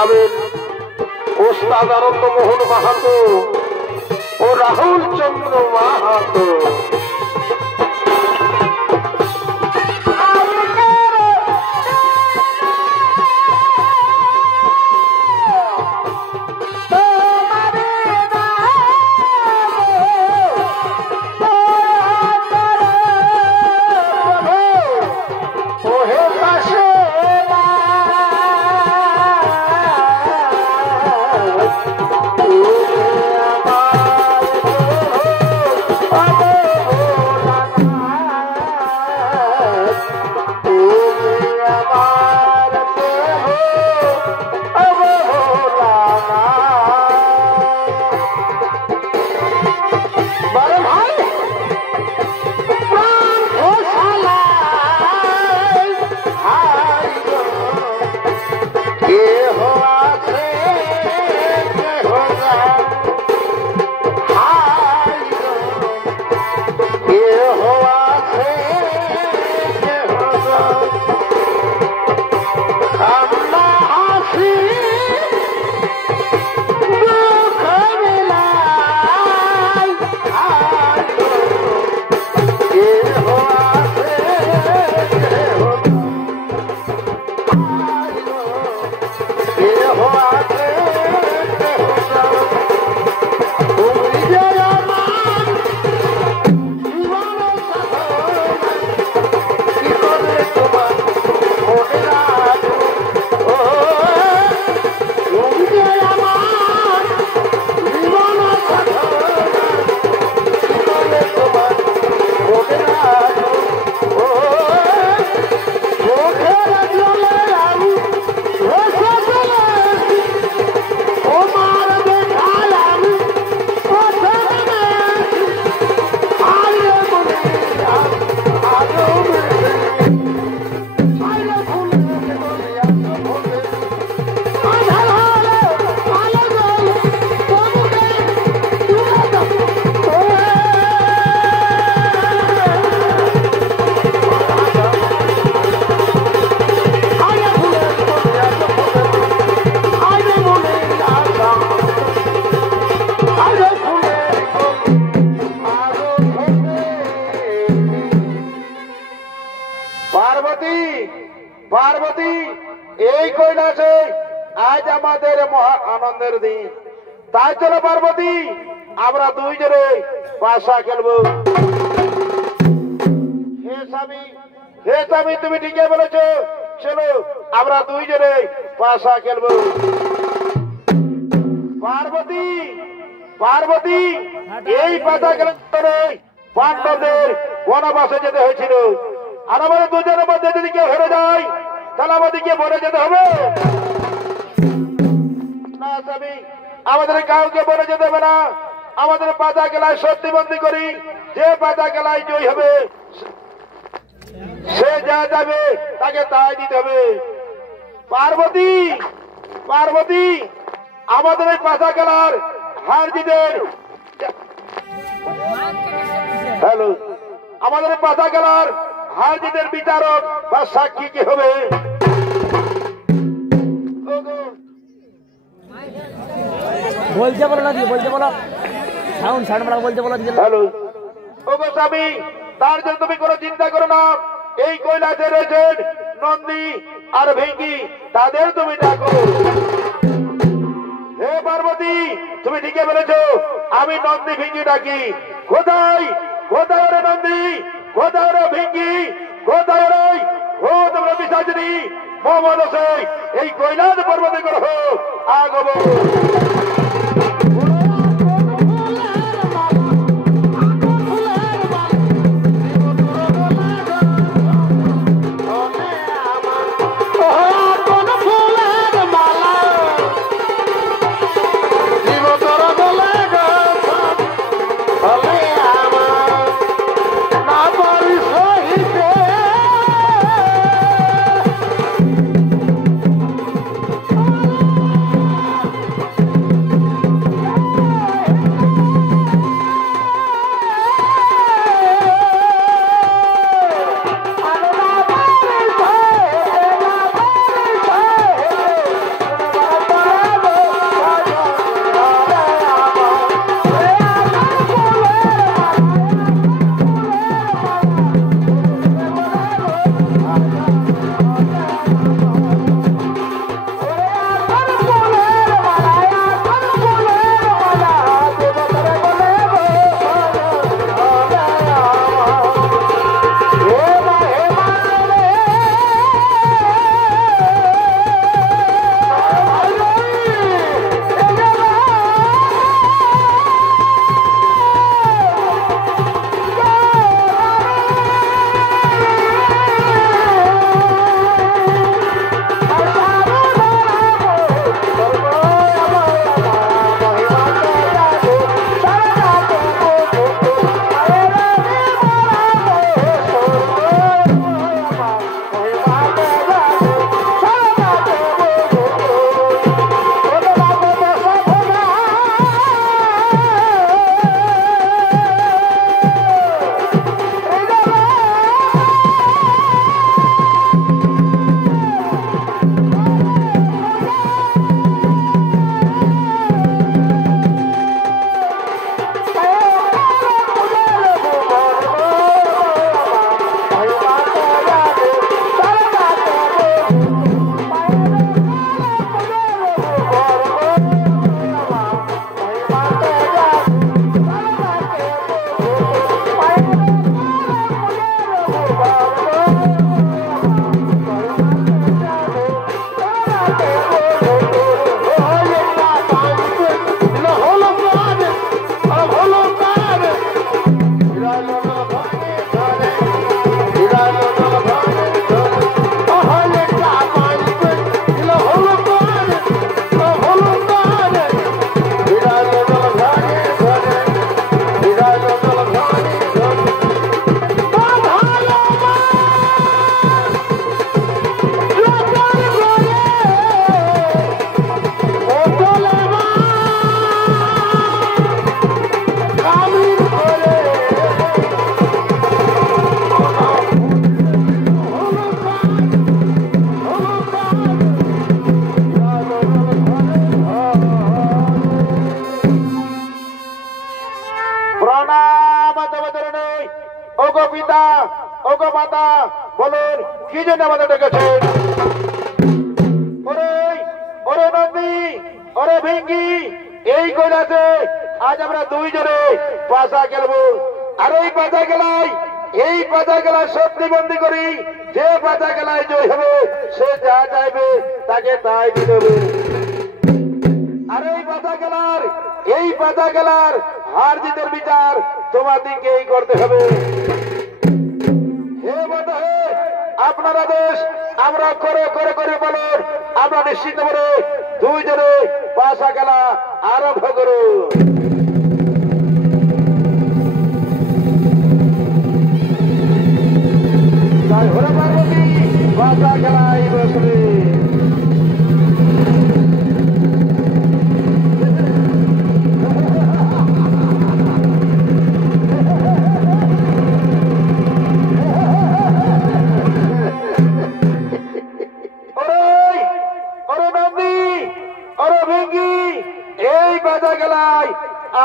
আবেন ওস্তাদ আনন্দ মোহন মাহাতো ও রাহুল চন্দ্র মাহাতো। আনন্দের দিন, তাই চলো পার্বতী আমরা দুইজনে পাশা খেলবো। হে স্বামী তুমি ঠিকই বলেছ, চলো আমরা দুইজনে পাশা খেলবো। পার্বতী পার্বতী এই পাশা খেলার পাণ্ডবদের বনবাসে যেতে হয়েছিল, আর আমাদের দুজনের মধ্যে যদি কেউ হেরে যায় তাহলে আমাদেরকে বনে যেতে হবে। আমাদের কাউকে বলে যেতে হবে না, আমাদের পাতা খেলায় সত্যিবন্দী করি, যে পাতা খেলায় জয়ী হবে সে যা যাবে তাকে তাই দিতে হবে। পার্বতী পার্বতী আমাদের এই পাতা খেলার হার জিতের হ্যালো আমাদের পাতা খেলার হার জিতের বিচারক বা সাক্ষী কি হবে? বলতে বলো না, বলতে বলো, সাউন্ড সাউন্ড বলতে বলো। হ্যালো ও গো স্বামী, তার জন্য তুমি কোনো চিন্তা করো না। এই কৈলাসে রয়েছেন নন্দী আর ভেঙ্গি, তাদের তুমি ডাকো। হে পার্বতী তুমি ঠিকই বলেছো, আমি নন্দী ভেঙ্গি ডাকি। কোথায় কোথায় রে নন্দী, কোথায় রে ভেঙ্গি, কোথায় রে ও তোমরা পিসাচিনী মোহাম্মদ হোসেন এই কৈলাস পর্বতে গ্রহ আগব। কি জন্য আমাদের ডেকেছেন? ওরে ওরে নন্দী, ওরে ভিঙ্গি, এই কৈলাসে আজ আমরা দুইজনে পাশা খেলবো। আর এই পাশা খেলায় সত্যি বন্দি করি, যে পাশা খেলায় জয় হবে সে যা চাইবে তাকে তাই দিতে হবে। আর এই পাশা খেলার হার জিতের বিচার তোমাদেরকেই করতে হবে। হে বন্ধু, আপনারা দেশ আমরা করে করে করে বলুন, আমরা নিশ্চিত করে দুইজনে পাশা খেলা আরম্ভ করুন। জয় হরে পার্বতী, পাশা খেলায় বসবে।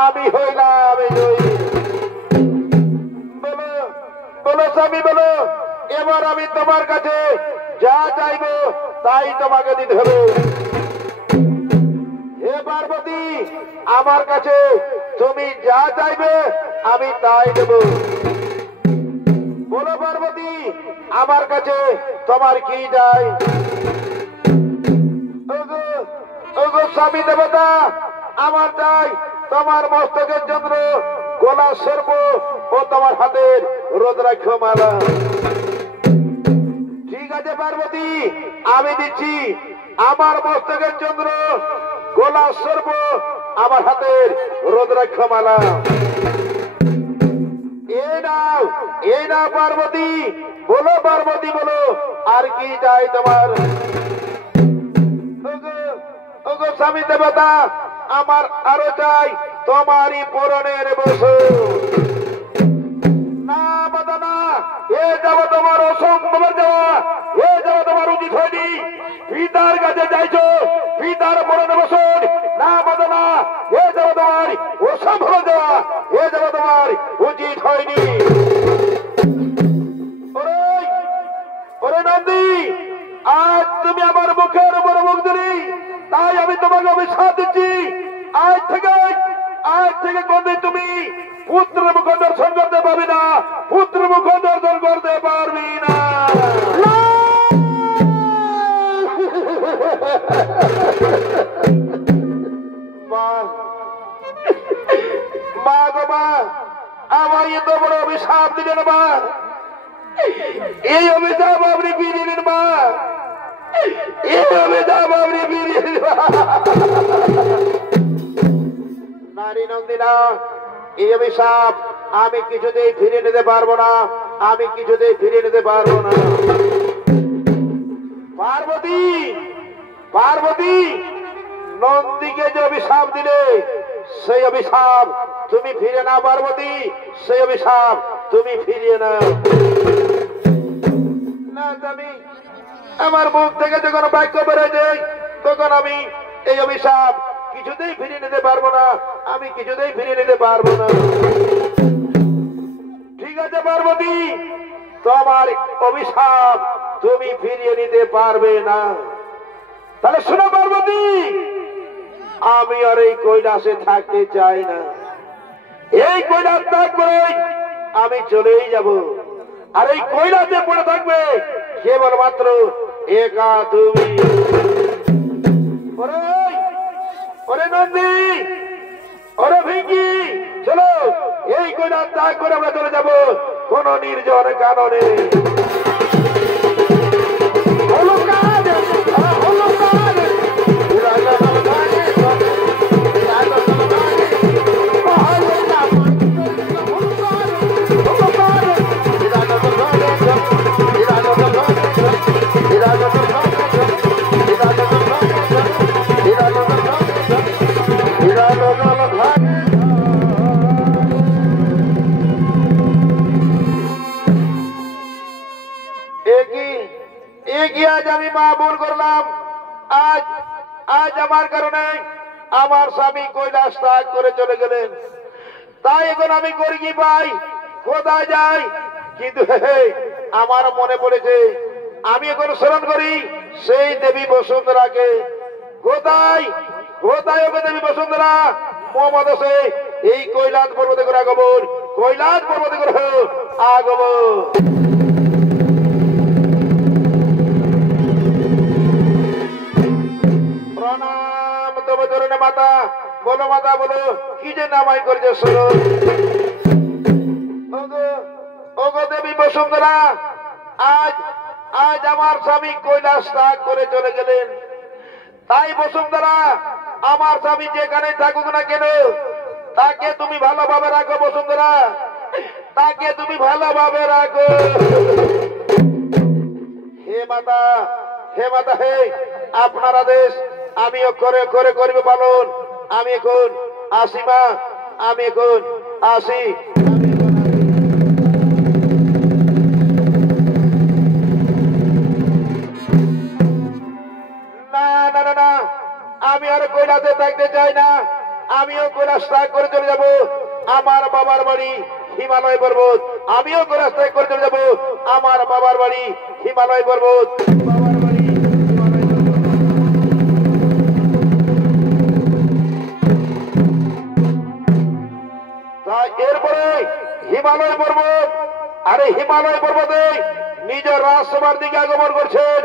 আমি হইলাম বলো স্বামী, বলো এবার আমি তোমার কাছে যা চাইব তাই তোমাকে দিতে হবে। হে পার্বতী, আমার কাছে তুমি যা চাইবে আমি তাই দেব। বলো পার্বতী, আমার কাছে তোমার কি চাই? ওগো স্বামী দেবতা, আমার চাই তোমার মস্তকের চন্দ্র, গোলা সর্প ও তোমার হাতের রুদ্রাক্ষ মালা। ঠিক আছে পার্বতী, আমি দিচ্ছি আমার মস্তকের চন্দ্র, গোলা সর্প, আমার হাতের রুদ্রাক্ষ মালা। এই নাও পার্বতী। বলো পার্বতী, বলো আর কি চাই তোমার? ওগো স্বামী দেবতা, আমার আরো চাই তোমারই পরনের বসন। না বাধা না, এ যাবো তোমার অসম্ভবের যাওয়া, এ যাবো তোমার উচিত হয়নি। পিতার কাছে চাইছো পিতার পরনে বসন, না বাধা না, এ যাবো তোমার অসম্ভবের যাওয়া, এ যাবো তোমার উচিত হয়নি। ওরে নন্দী, আজ তুমি আমার মুখের উপর মুখ দিলি, তাই আমি তোমাকে অভিশাপ দিচ্ছি। আজ থেকে কোনদিন তুমি পুত্র মুখ দর্শন করতে পারবি না, পুত্র মুখ দর্শন করতে পারবি না। মা গো মা, আমার এত বড় অভিশাপ দিলেন মা, এই অভিশাপ আপনি ফিরিয়ে নিন মা, এই অভিশাপ আপনি ফিরিয়ে নিন। নারী নন্দিনা, এই অভিশাপ আমি কিছুতেই ফিরিয়ে নিতে পারবো না, আমি কিছুতেই ফিরিয়ে নিতে পারবো না। পার্বতী, পার্বতী, নন্দীকে যে অভিশাপ দিলে সেই অভিশাপ তুমি ফিরে না। পার্বতী, সেই অভিশাপ তুমি ফিরিয়ে না। আমি আমার মুখ থেকে যখন বাক্য বেরোয় যায় তখন আমি এই অভিশাপ কিছুতেই ফিরিয়ে নিতে পারবো না, আমি কিছুতেই ফিরিয়ে নিতে পারবো না। ঠিক আছে পার্বতী, তোমার অভিশাপ তুমি ফিরিয়ে নিতে পারবে না। তাহলে শোনো পার্বতী, আমি আর এই কৈলাসে থাকতে চাই না। এই কৈলাস ত্যাগ করে আমি চলেই যাব। আর এই কৈলাসে পড়ে থাকবে কেবলমাত্র একা তুমি। ওরে নন্দী, ওরে ভিঙ্গি, চলো এই কৈলাস ত্যাগ করে আমরা চলে যাব কোন নির্জন কাননে। আজ আমি মা ভুল করলাম। আজ আজ আমার কারণে আমার স্বামী কৈলাস ত্যাগ করে চলে গেলেন। তাই এখন আমি করি কি পাই, কোথায় যাই? কিন্তু আমার মনে পড়েছে আমি এখন স্মরণ করি সেই দেবী বসুন্ধরাকে। কোথায় কোথায় ওকে দেবী বসুন্ধরা? মোহাম্মদ হোসেন এই কৈলাস পর্বতে করে আগমন, কৈলাস পর্বতে করে আগমন। প্রণাম তবে ধরনে মাতা, বলো মাতা বলো কি যে নামাই করেছে স্মরণ। ওগো দেবী বসুন্ধরা, আজ আজ আমার স্বামী কৈলাস ত্যাগ করে চলে গেলেন। তাই বসুন্ধরা, আমার স্বামী যেখানে থাকুক না কেন তাকে তুমি ভালোভাবে রাখো বসুন্ধরা, তাকে তুমি ভালোভাবে রাখো। হে মাতা, হে মাতা, হে আপনার আদেশ আমি অক্ষরে অক্ষরে করিবে পালন। আমি এখন আসি মা, আমি এখন আসি। না না না না, আমি আর কৈলাসে থাকতে চাই না। আমিও কৈলাস ত্যাগ করে চলে যাব আমার বাবার বাড়ি হিমালয় পর্বত। আমিও কৈলাস ত্যাগ করে চলে যাব আমার বাবার বাড়ি হিমালয় পর্বত। বাবার বাড়ি হিমালয় পর্বত। তাই এরপরে হিমালয় পর্বত, আরে হিমালয় পর্বতে নিজের রাজসভার দিকে আগমন করছেন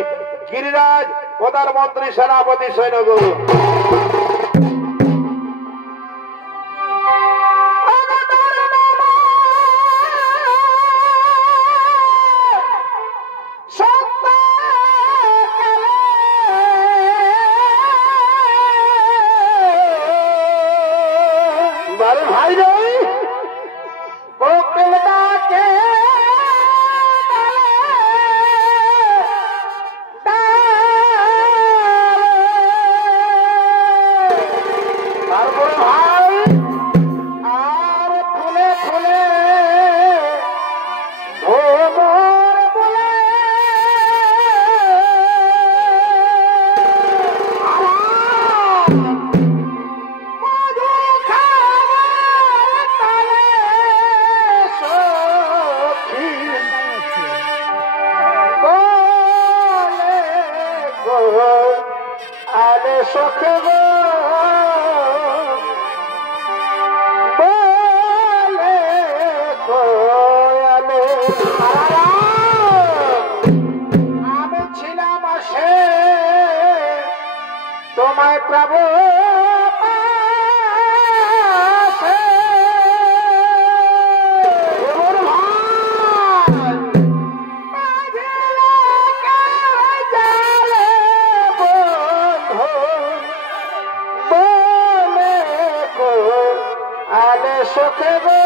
গিরিরাজ প্রধানমন্ত্রী সেনাপতি সৈন্যগুরু। ভাই যাই আমি ছিলাম আসে তোমায় প্রভু সুখে গো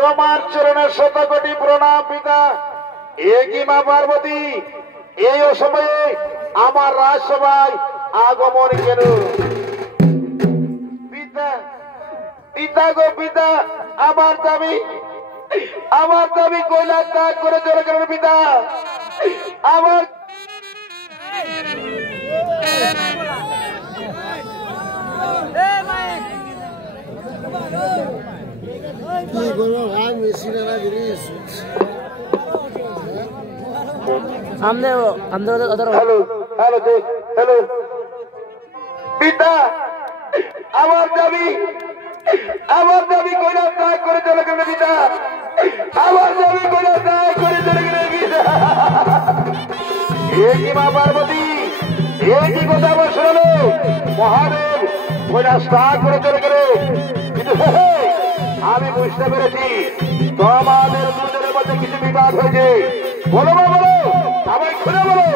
তোমার চরণে শতকোটি প্রণাম পিতা। একই মা পার্বতী, এই অসময়ে আমার রাজসভায় আগমন কেন? পিতা, পিতা গো পিতা, আমার দাবি কৈলাস ত্যাগ করে চলে গেলেন পিতা। আমার কি করবো ভাই, মেশিনের জিনিস হ্যালো হ্যালো হ্যালো পিতা, আমার দাবি কৈলাস ত্যাগ করে চলে গেলেন পিতা। আমার দাবি কৈলাস ত্যাগ করে চলে গেলেন পিতা। একই মা পার্বতী, একই কথা আমার শোনালো। মহাদেব কৈলাস ত্যাগ করে চলে গেল, কিন্তু আমি বুঝতে পেরেছি তোমাদের দুজনের মধ্যে কিছু বিবাদ হয়েছে। বলো মা, বলো, আমায় খুলে বলো,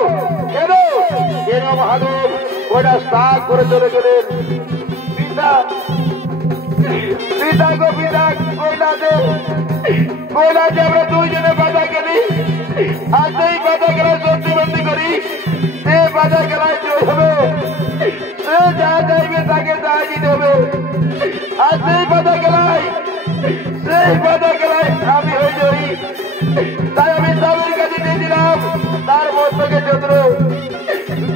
কেন কেন মহাদেব কৈলাস ত্যাগ করে চলে গেলেন? পিতা, পিতা গো পিতা, কৈলাসে আমরা দুইজনে বাধা গেলি, আর সেই বাধা খেলায় সত্যিবন্দি করি। সে বাধা খেলায় জয় হবে, সে যা চাইবে তাকে তাই দিতে হবে। আর সেই বাধা খেলায় আমি হয়ে যাই। তাই আমি স্বামীর কাছে দিয়েছিলাম তার মস্তকে চন্দ্র,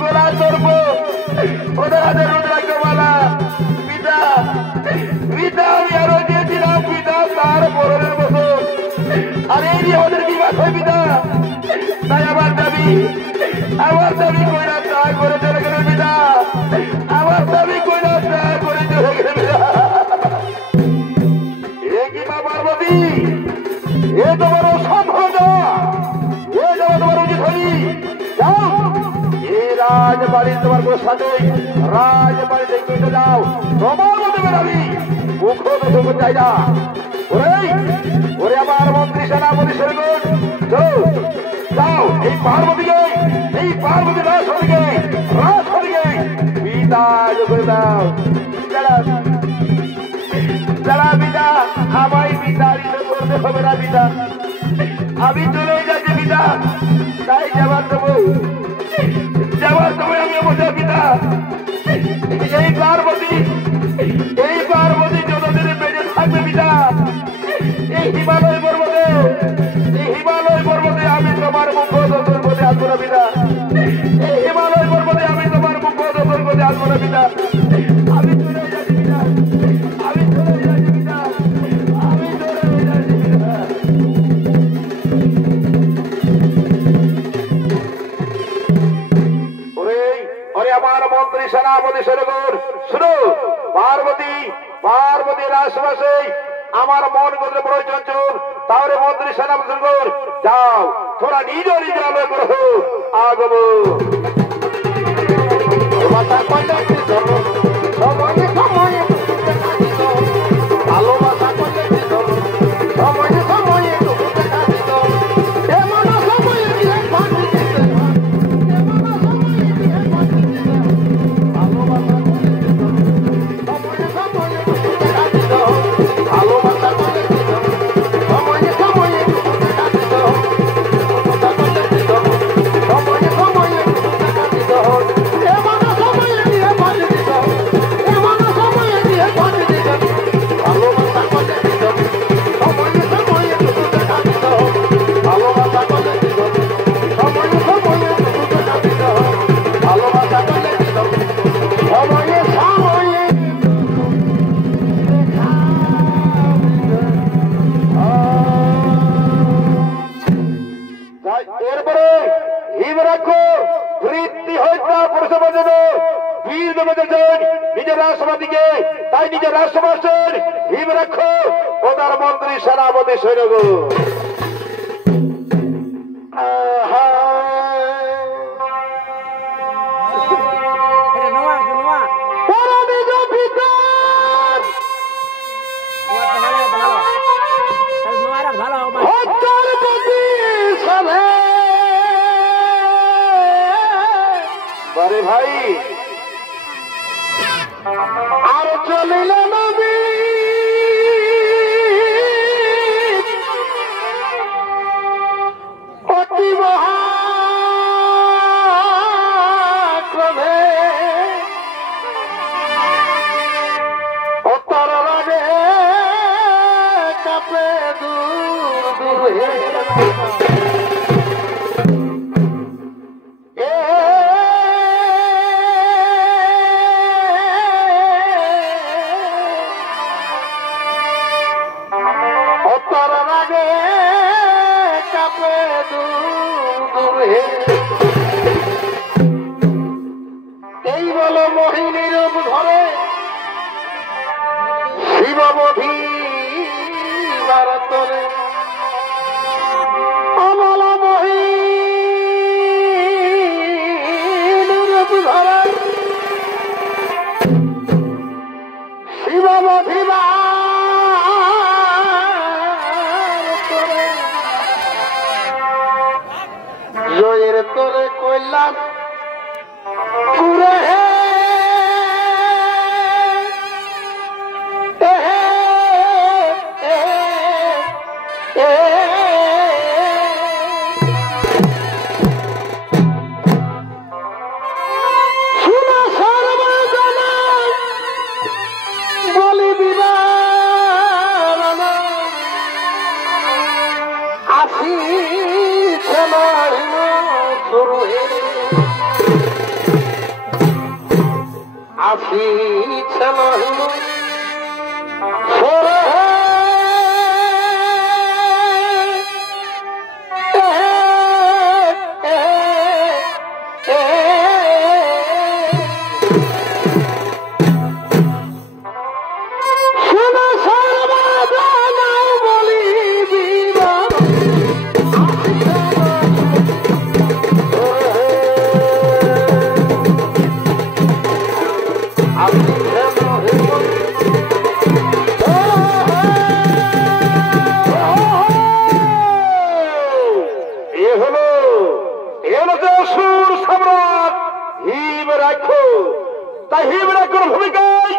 গোলা সর্প, ওদের হাতে রুদ্রাক্ষমালা। পিতা, পিতা আমি আরো দিয়েছিলাম পিতা তার মরণের মতো। আর এই নিয়ে আমাদের বিবাদ হয় পিতা। তাই আমার দাবি কৈলাস ত্যাগ করে চলে গেলেন পিতা। আমার দাবি কৈলাস ত্যাগ করে চলে গেলেন পিতা। একই মা পার্বতী, এ তোমার অসম্ভবতা, এ যাওয়া তোমার উচিত হয়নি। যাও, এই রাজবাড়ি তোমার কোনো সাথে রাজবাড়িতে কেটে যাও। তোমার মতো বেরাবি মুখ দেখে চাই না। ওরে আমার মন্ত্রী সেনাপতি সৈনিক, যাও এই পার্বতী রাজসভাকে বিদায় করে দাও। যারা পিতা আমায় বিতাড়িত করতে হবে না পিতা। আমি চলে যাচ্ছি পিতা। তাই যাবার সময় আমি বোঝা পিতা। এই পার্বতী যতদিন বেঁচে থাকবে পিতা, এই হিমালয় পর্বতে আমি তোমার মুখ দর্শন করতে আসবো না পিতা। এই হিমালয় পর্বতে আমি তোমার মুখ দর্শন করতে আসবো না পিতা। আমি চলে যাচ্ছি পিতা, আমি চলে যাচ্ছি পিতা, আমি চলে যাচ্ছি পিতা। ওরে আমার মন্ত্রী সেনাপতি সৈনিকগণ, শুনো, পার্বতী রাজসভাসে আমার মন করতে বড় চঞ্চল। তাহলে মন্ত্রী সেনাপতি সৈনিকগণ, যাও তোরা নিজ আলয় করো আগম। নিজের রাষ্ট্রপতিকে, তাই নিজের রাষ্ট্রপতির হিম রাখো ওনার মন্ত্রী সেনাপতি সৈনিক। বারে ভাই আর চলিল নবী এই বলো মোহিনীর ধরে শিববধি ভারতরে অমল মোহিনীর ধরে শিববধি জয়ের তোরে কইলাম পুরে বলি দিবা আসি ছেমার শুরু আসি ছেমার ভূমিকায়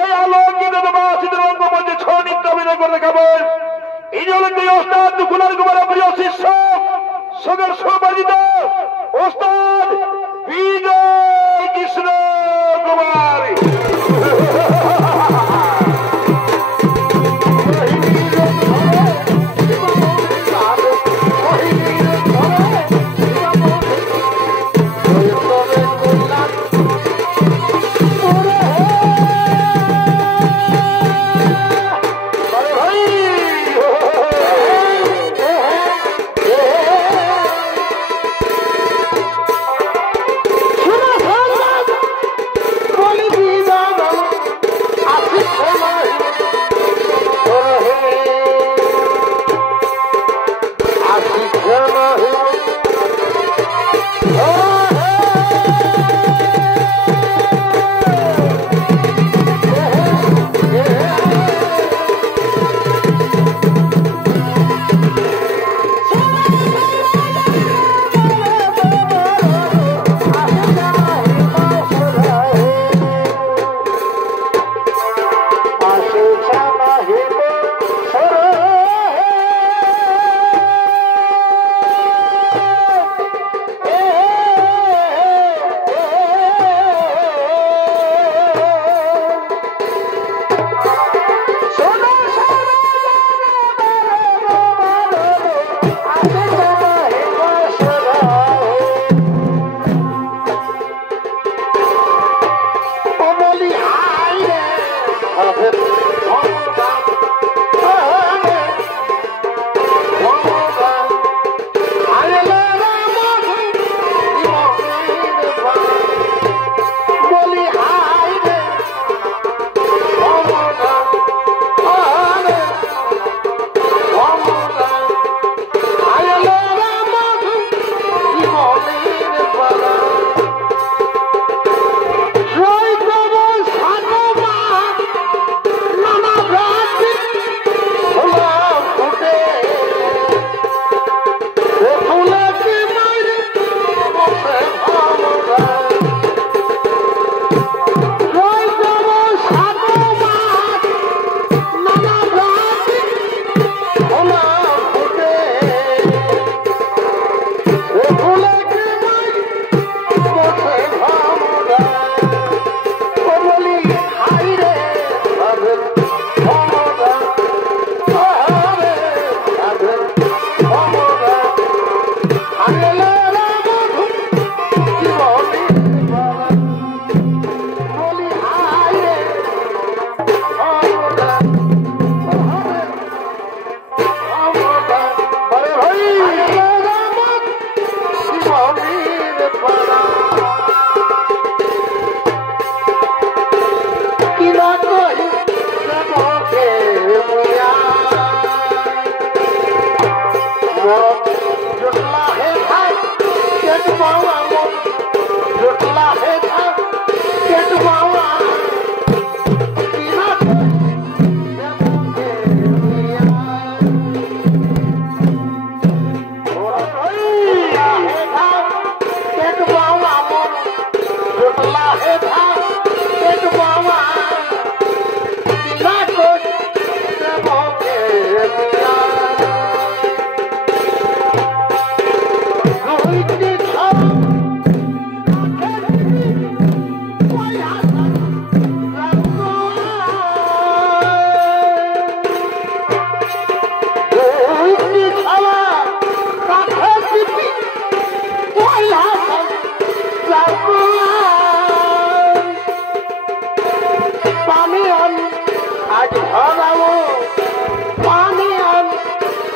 এই আলোকিত বাসিত রঙ্গমঞ্চে ছৌ নৃত্য অভিনয় করে দেখাবেন এই হলেন ওস্তাদ দুকুলার কুমারের প্রিয় শিষ্য সদর সুপরিচিত ওস্তাদ বিজয় কৃষ্ণ কুমার।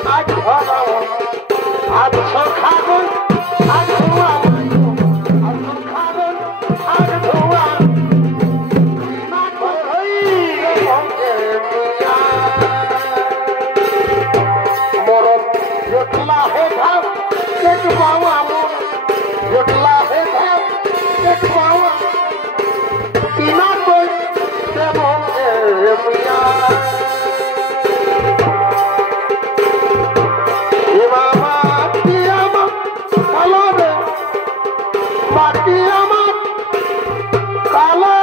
আজ ধরাও আজ খাগন আজ ধোয়া আজ খাগন আজ ধোয়া মরম জটলা হে ভাব এক বাবা মর জটলা হে ভাব এক বাবা কিনা কই দেব মিয়া এ বাবা কি আমার কালো রে মাটি আমার কালো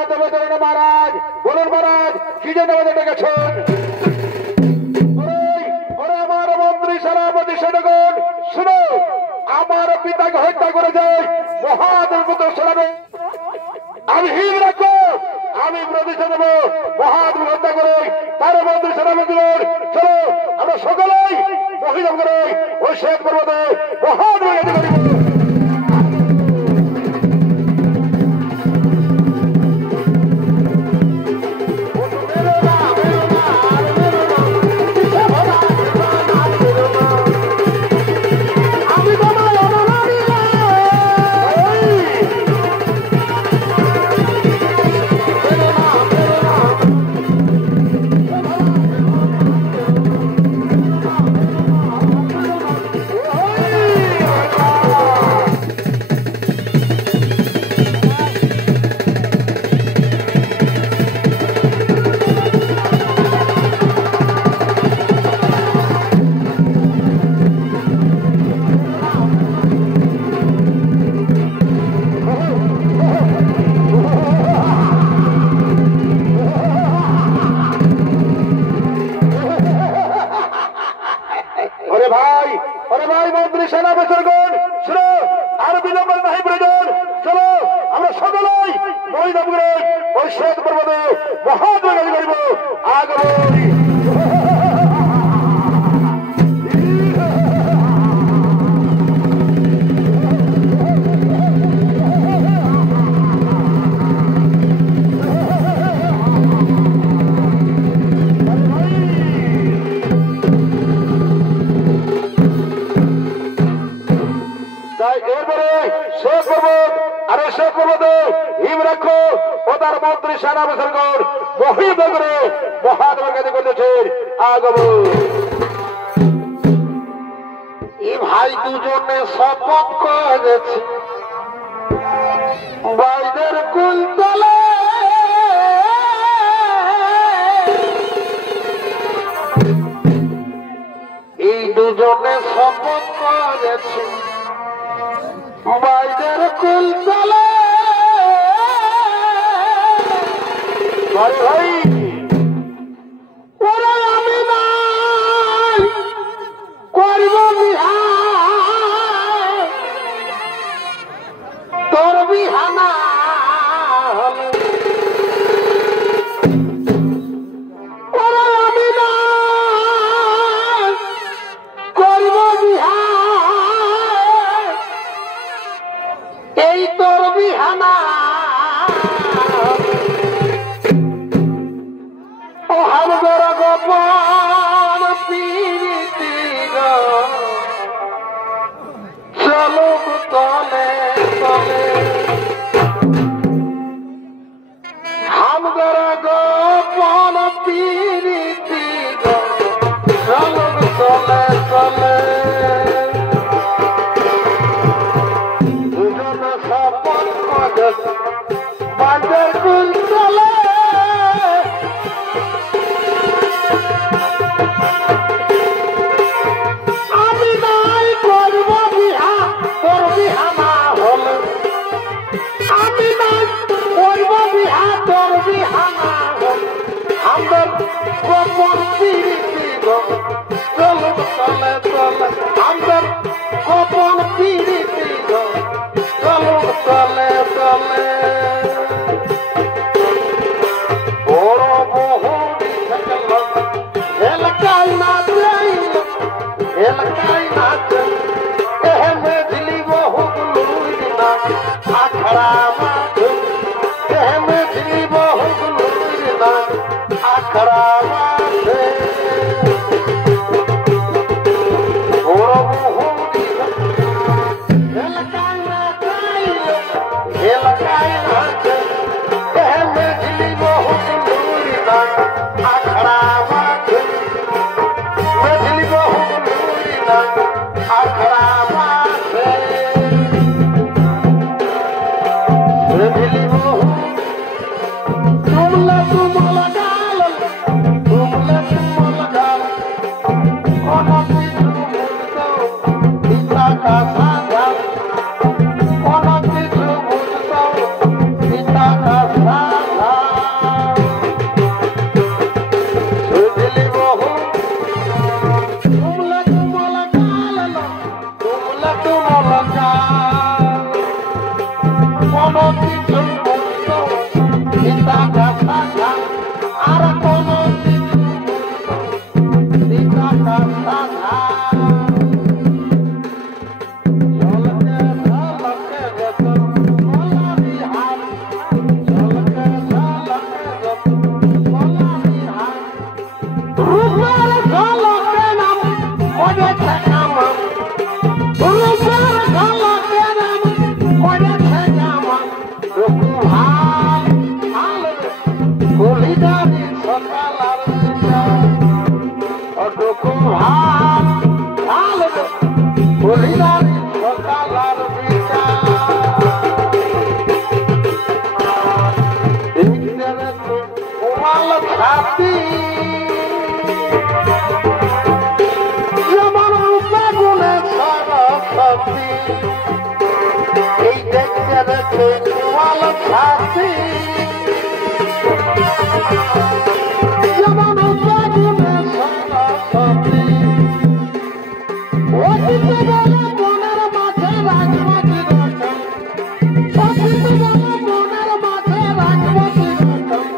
মাধ্যমে চলেন মহারাজ। বলুন মহারাজ কি জন্য আমাদের ডেকেছেন? ওরে আমার মন্ত্রী সেনাপতি সেনাগণ শুনো, আমার পিতাকে হত্যা করে যায় মহাদেব পুত্র সেনাপতি। আমি হিম রাখবো, আমি প্রতিষ্ঠা দেবো মহাদেব হত্যা করে তার মন্ত্রী সেনাপতি। চলো আমরা সকলেই মহিলা করে ওই শেখ পর্বতে মহাদেব করিব। ভাই দুজনে শপথ করেছে বাইদের কুলতলে এই দুজনে শপথ করেছে বাইদের কুলতলে। ভাই ভাই ওরা আমি নাই করব বিহা তোর বিহানা ওরা আমি নাই করব বিহা এই তোর বিহানা ও হামগর গোপন পীরিতি গো চলুক তলে তলে হামগর গোপন পীরিতি গো চলুক তলে তলে। দুজন শপথ করেছে বাজার কুল তলে আমি নাই করব বিহা তোর বিহানা হলে আমি নাই করব বিহা তোর বিহানা হলে আমার গোপন পীরিতি গো চলুক তলে তলে আমার গোপন পীরিতি গো চলুক তলে তলে। বড় বহুরি থাকল এলাকায় না যাইল এলাকায় না যাই এহে মেঝলি বহুগুলুরি না আখড়া মাঝে এহে মেঝলি বহুগুলুরি না আখড়া মাঝে। হরিদারি সকাল আর অটুকু ভালো হরিদারি সকাল আর উমাল খাতি যেমন রূপে গুণে সরস্বতী এই দেখতে রেখে উমাল খাতি যেমন রূপে গুণে সরস্বতী অতীত বলে বনের মাঝে রাজমতি রচন অতীত বলে বনের মাঝে রাজমতি রচন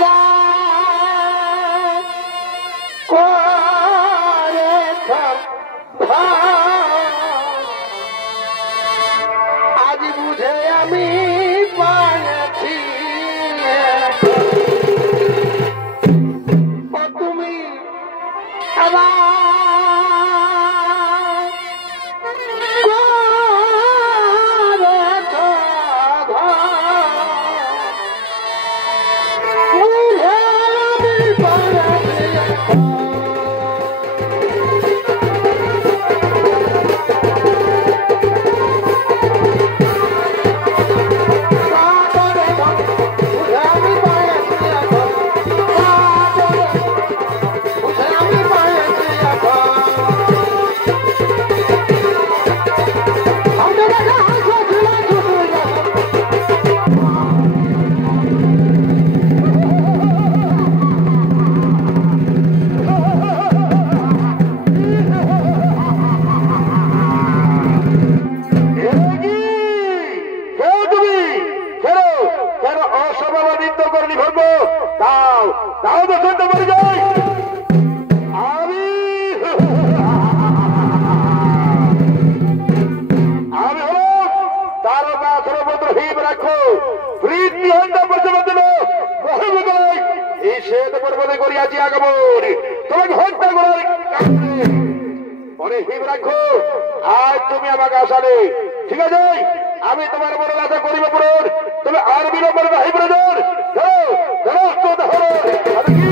আবার করেছ আজ বুঝে আমি পাইছি তুমি আবার তুমি আমাকে আসালে ঠিক আছে আমি তোমার বড় আশা করিব পূরণ তুমি আর বিলম্ব নাই ব্রাদার ধরো তো ধরো আমি কি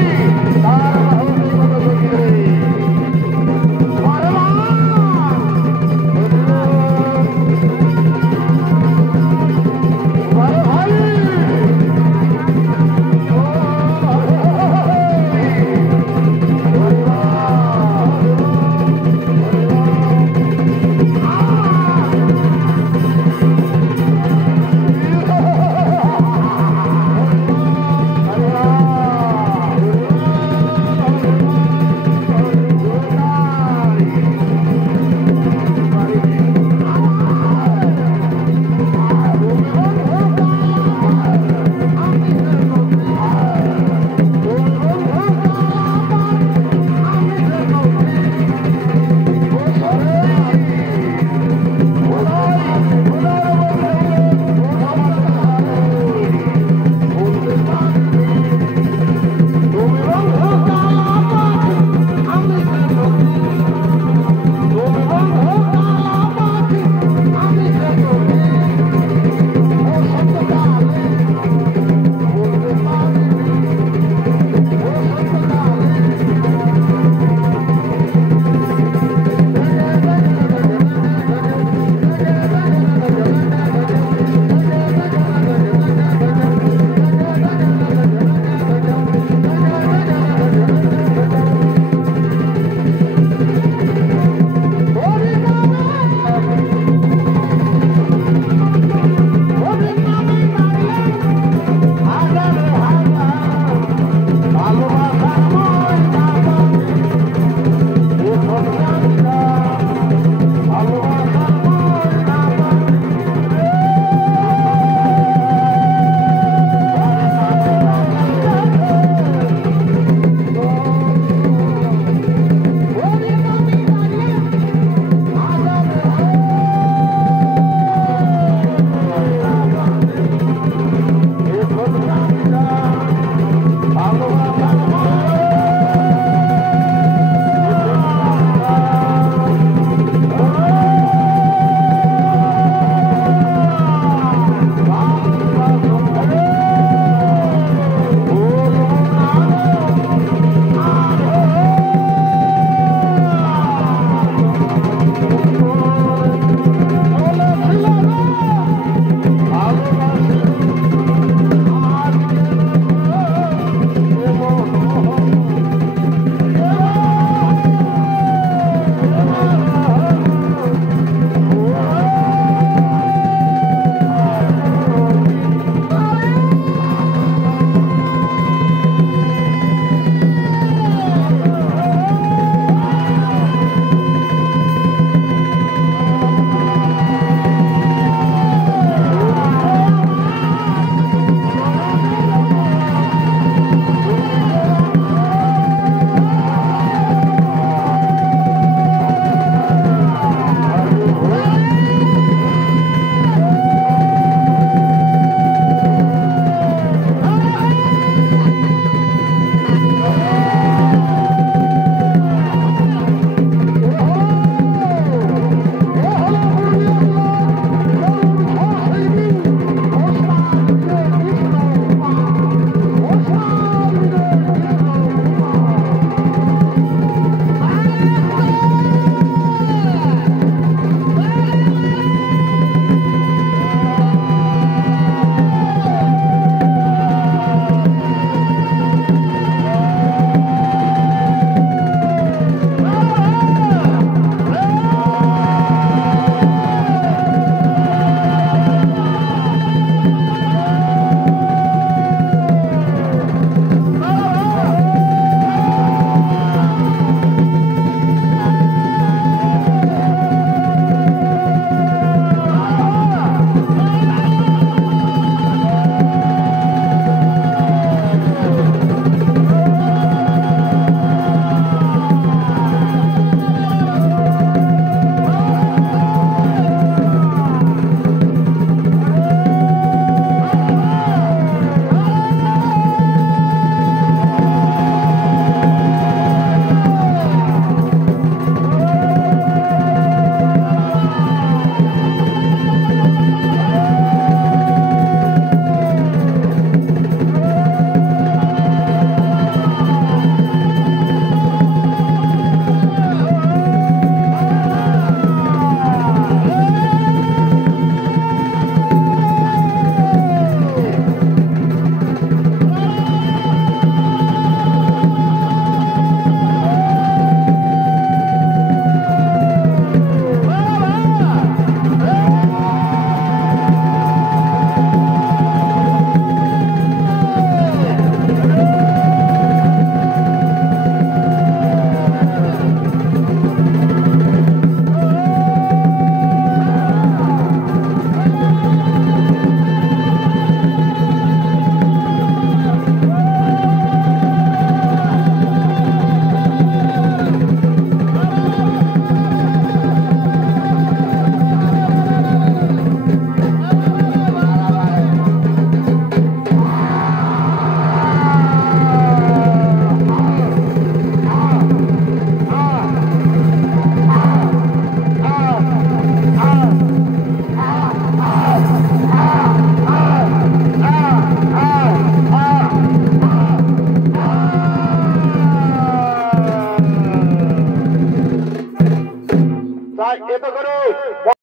এত করে